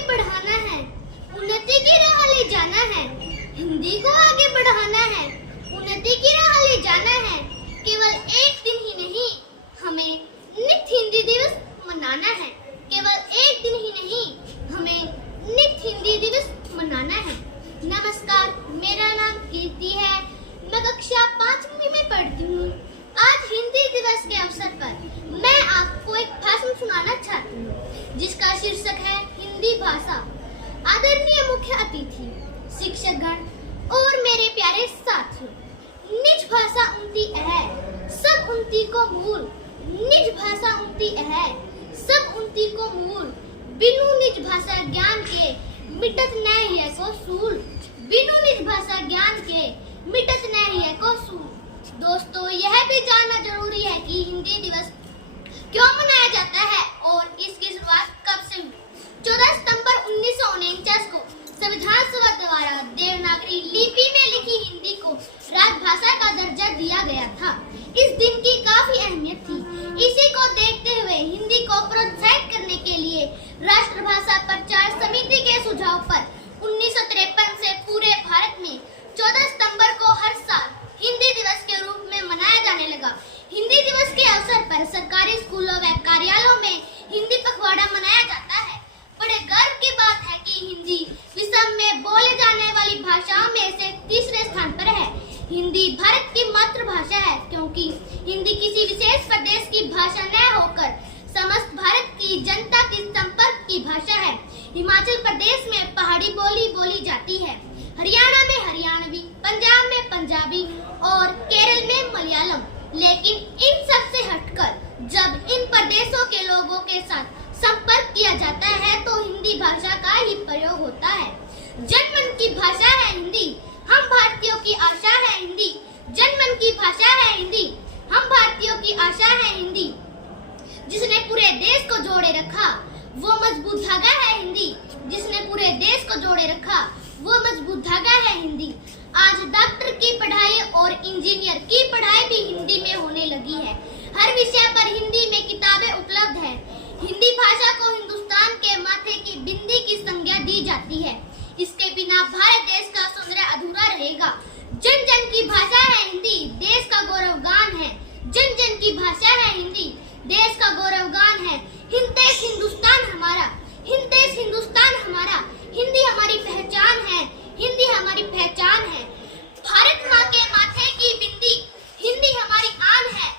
आगे बढ़ाना है, उन्नति की राह ले जाना है। हिंदी को आगे बढ़ाना है, उन्नति की राह ले जाना है। केवल एक दिन ही नहीं, हमें नित्य हिंदी दिवस मनाना है। केवल एक दिन ही नहीं, हमें नित्य हिंदी दिवस मनाना है। नमस्कार, मेरा नाम कीर्ति है। मैं कक्षा 5वीं में पढ़ती हूँ। आज हिंदी दिवस के अवसर पर मैं आपको एक भाषण सुनाना चाहती हूँ, जिसका शीर्षक है हिंदी भाषा। आदरणीय मुख्य अतिथि, शिक्षकगण और मेरे प्यारे साथियों, निज भाषा उनती है, सब उनती को मूल। निज भाषा उनती है, सब उनती को मूल। बिनु निज भाषा ज्ञान के मिटत न है को सूल। बिनु निज भाषा ज्ञान के मिटत न है को सूल। दोस्तों, यह भी जानना जरूरी है कि हिंदी दिवस क्यों मनाया जाता है और इसकी शुरुआत कब से हुई। 14 सितंबर 1949 को संविधान सभा द्वारा देवनागरी लिपि में लिखी हिंदी को राजभाषा का दर्जा दिया गया था। इस दिन की काफी अहमियत थी। इसी को देखते हुए हिंदी को प्रोत्साहित करने के लिए राष्ट्रभाषा प्रचार समिति के सुझाव पर 1953 से पूरे भारत में 14 सितंबर को हर साल हिंदी दिवस के रूप में मनाया जाने लगा। हिंदी दिवस के अवसर पर सरकारी स्कूलों व कार्यालयों में हिंदी पखवाड़ा मनाया जाता है। बड़े गर्व की बात है कि हिंदी विश्व में बोले जाने वाली भाषाओं में से तीसरे स्थान पर है। हिंदी भारत की मातृभाषा है, क्योंकि हिंदी किसी विशेष प्रदेश की भाषा न होकर समस्त भारत की जनता की संपर्क की भाषा है। हिमाचल प्रदेश में पहाड़ी बोली बोली जाती है, हरियाणा में हरियाणवी, पंजाब में पंजाबी और केरल में मलयालम। लेकिन इन सब से हटकर जब इन प्रदेशों के लोगों के साथ संपर्क किया जाता है तो हिंदी भाषा का ही प्रयोग होता है। जनमन की भाषा है हिंदी, हम भारतीयों की आशा है हिंदी। जनमन की भाषा है हिंदी, हम भारतीयों की आशा है हिंदी। जिसने पूरे देश को जोड़े रखा वो मजबूत धागा है हिंदी। जिसने पूरे देश को जोड़े रखा वो मजबूत धागा है हिंदी। आज डॉक्टर की पढ़ाई और इंजीनियर की पढ़ाई भी हिंदी में होने लगी है। हर विषय पर हिंदी में किताबें उपलब्ध है। हिंदी भाषा को हिंदुस्तान के माथे की बिंदी की संज्ञा दी जाती है। इसके बिना भारत देश का सौंदर्य अधूरा रहेगा। जन जन की भाषा है हिंदी, देश का गौरव गान है। जन जन की भाषा है हिंदी, देश का गौरव गान है। हिंद देश हिंदुस्तान हमारा, हिंद देश हिंदुस्तान हमारा। हिंदी हमारी पहचान है, हिंदी हमारी पहचान है। भारत माँ के माथे की बिंदी, हिंदी हमारी आन है।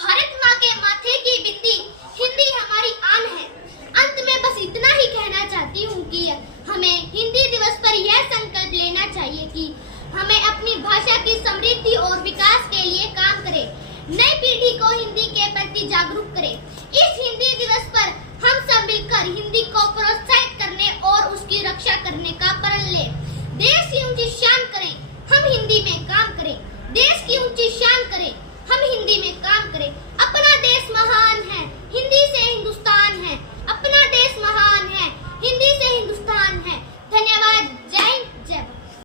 भारत माँ के माथे की बिंदी, हिंदी हमारी आन है। अंत में बस इतना ही कहना चाहती हूँ कि हमें हिंदी दिवस पर यह संकल्प लेना चाहिए कि हमें अपनी भाषा की समृद्धि और विकास के लिए काम करें। नई पीढ़ी को हिंदी के प्रति जागरूक करें। इस हिंदी दिवस पर हम सब मिलकर हिंदी को प्रोत्साहित करने और उसकी रक्षा करने का प्रण लें। देश की ऊंची शान करें, हम हिंदी में काम करें। देश की ऊंची शान करें, हम हिंदी में काम करें।